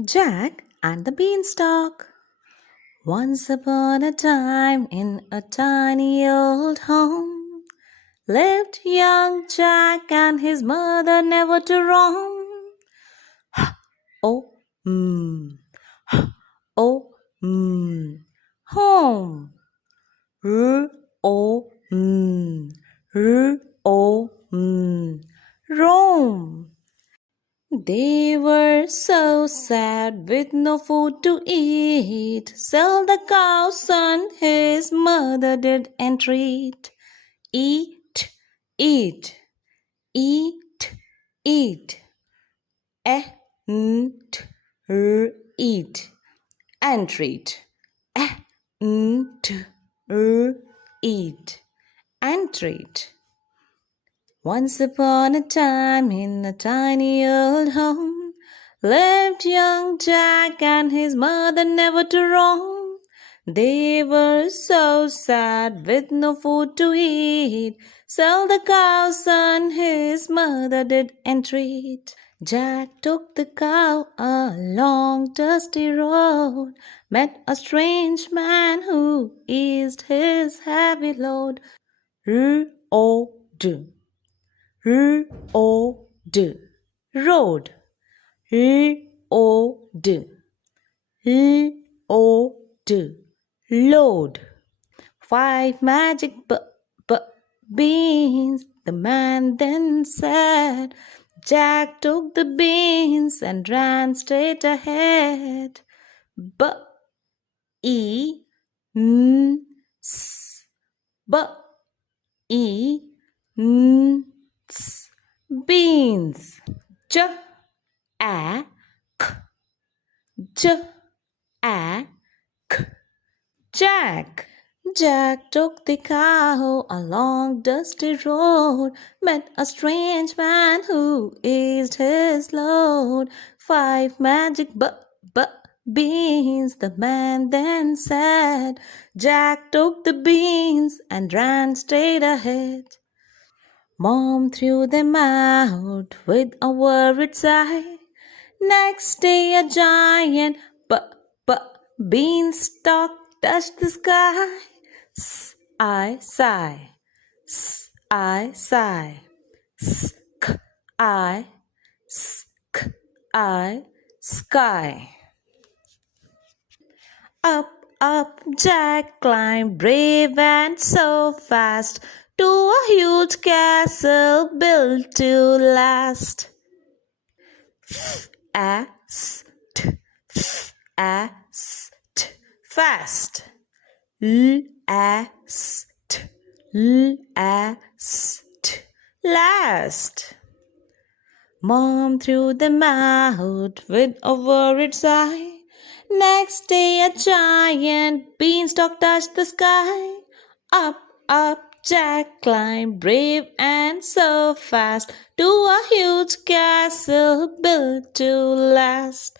Jack and the Beanstalk. Once upon a time, in a tiny old home, lived young Jack and his mother never to roam. Oh, mm, oh, home. Oh, oh, roam. They were so sad with no food to eat. So the cow's son his mother did entreat. Eat, eat, eat, eat. Eh, eat. Entreat. Eh, eat. Entreat. Once upon a time in a tiny old home lived young Jack and his mother never to roam. They were so sad with no food to eat, so the cow's son his mother did entreat. Jack took the cow a long dusty road, met a strange man who eased his heavy load. Road. Road. Road. Road. Road. Load. 5 magic beans, the man then said. Jack took the beans and ran straight ahead. B-E-N-S. B-E-N-S. Beans. J-A-K. J-A-K. Jack. Jack took the cow along dusty road, met a strange man who eased his load. 5 magic beans, the man then said. Jack took the beans and ran straight ahead. Mom threw them out with a worried sigh. Next day a giant beanstalk touched the sky. I sigh, I sigh, I, sky. Up, Jack climbed brave and so fast to a huge castle built to last. Fast, fast. Last. Mom threw them out with a worried sigh. Next day a giant beanstalk touched the sky. Up, Jack climbed brave and so fast to a huge castle built to last.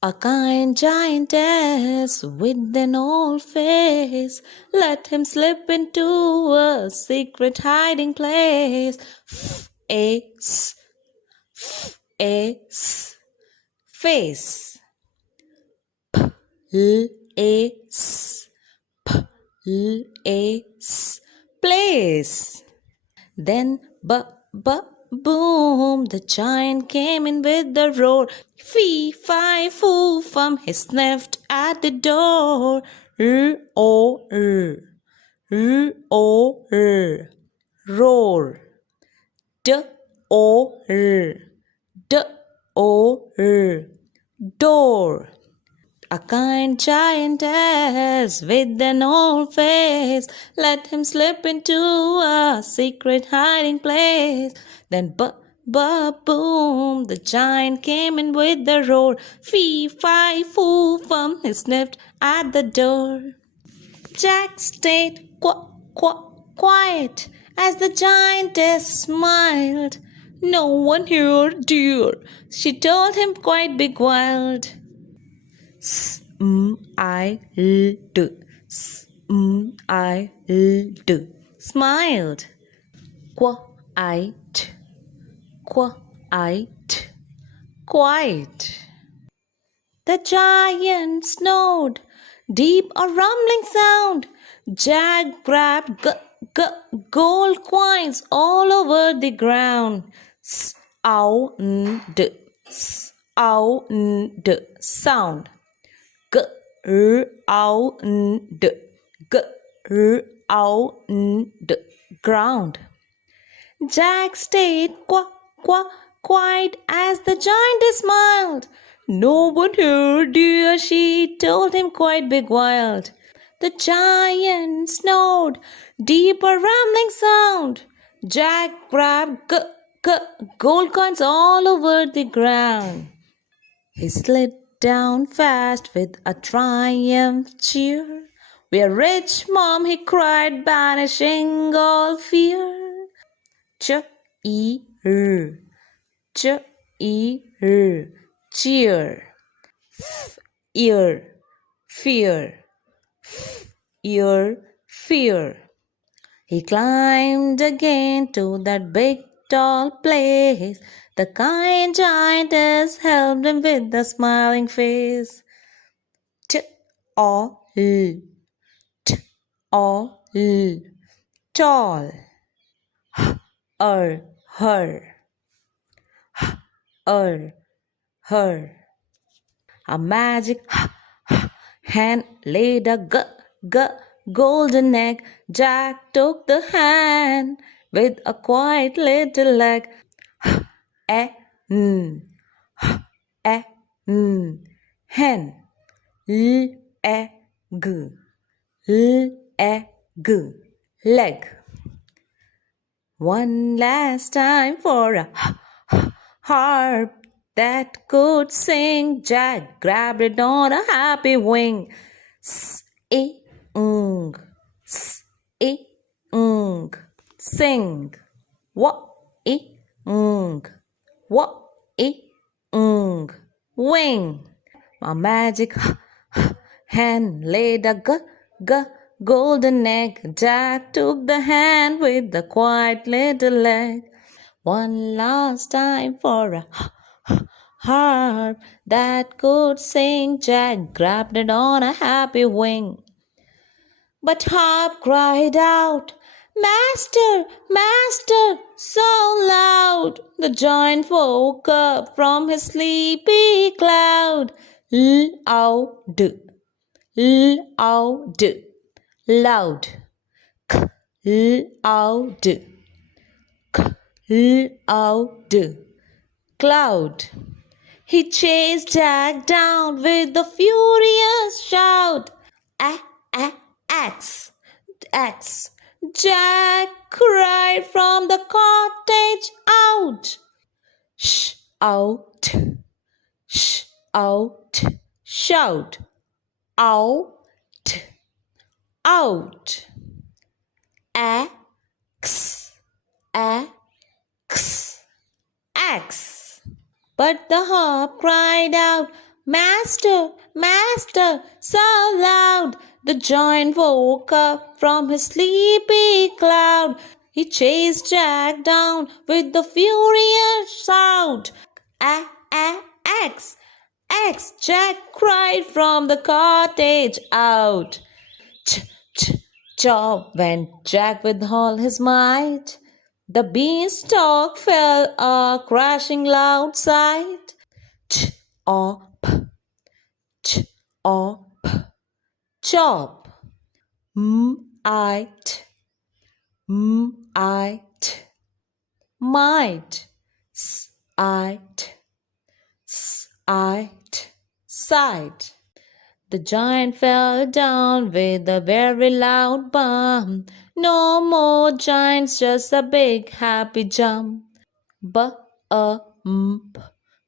A kind giantess with an old face let him slip into a secret hiding place. Face, face. Place, place. Then boom, the giant came in with a roar. Fee-fi-fo-fum, he sniffed at the door. Roar. Door. A kind giantess with an old face let him slip into a secret hiding place. Then boom, the giant came in with a roar. Fee-fi-fo-fum, he sniffed at the door. Jack stayed quiet as the giantess smiled. No one here, dear, she told him quite beguiled. Smiled, smiled, smiled. Quiet, quiet. The giant snored. Deep a rumbling sound. Jack grabbed gold coins all over the ground. Sound. Sound. Sound. Ground. Ground. Ground. Jack stayed quiet as the giant smiled. No one heard you, she told him quite big wild. The giant snored, deeper rumbling sound. Jack grabbed gold coins all over the ground. He slid down fast with a triumph cheer. We're rich, Mom, he cried, banishing all fear. Cheer, cheer, cheer. Ear, fear, ear, fear. He climbed again to that big tall place. The kind giantess helped him with a smiling face. Tall, tall, tall. Her, her. A magic hand laid a golden egg. Jack took the hand with a quiet little leg. Hen, hen, egg, leg. One last time for a harp that could sing. Jack grabbed it on a happy wing. Sing, sing. Wing. A magic hand laid a golden egg. Jack took the hand with the quiet little leg. One last time for a harp that could sing. Jack grabbed it on a happy wing. But Harp cried out, "Master, master," so loud. The giant woke up from his sleepy cloud. Loud, loud, loud, loud, loud, cloud. He chased Jack down with a furious shout. Axe, axe. Jack cried from the cottage out. Out, out, shout. Out, out. Axe, axe, axe. But the harp cried out, "Master, master," so loud. The giant woke up from his sleepy cloud. He chased Jack down with the furious shout. Axe, axe, Jack cried from the cottage out. Chop went Jack with all his might. The beanstalk fell a crashing loud sight. Chop, chop, chop. Might, might, might. Sight, sight, sight. The giant fell down with a very loud bump. No more giants, just a big happy jump. Bump,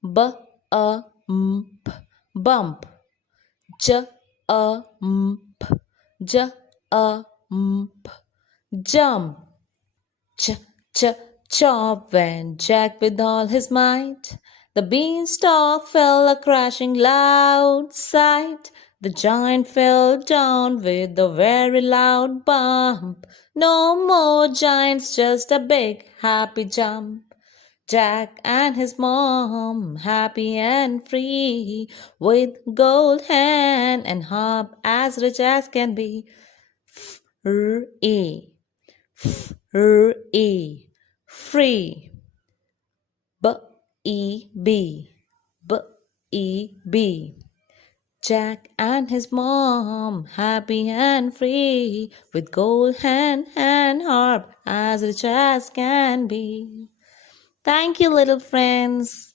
bump, bump. Jump, jump, jump. Chop went Jack with all his might. The beanstalk fell a crashing loud sight. The giant fell down with a very loud bump. No more giants, just a big happy jump. Jack and his mom, happy and free, with gold hand and harp as rich as can be. Free, free, free. B-E-B, B-E-B. Jack and his mom, happy and free, with gold hand and harp as rich as can be. Thank you, little friends.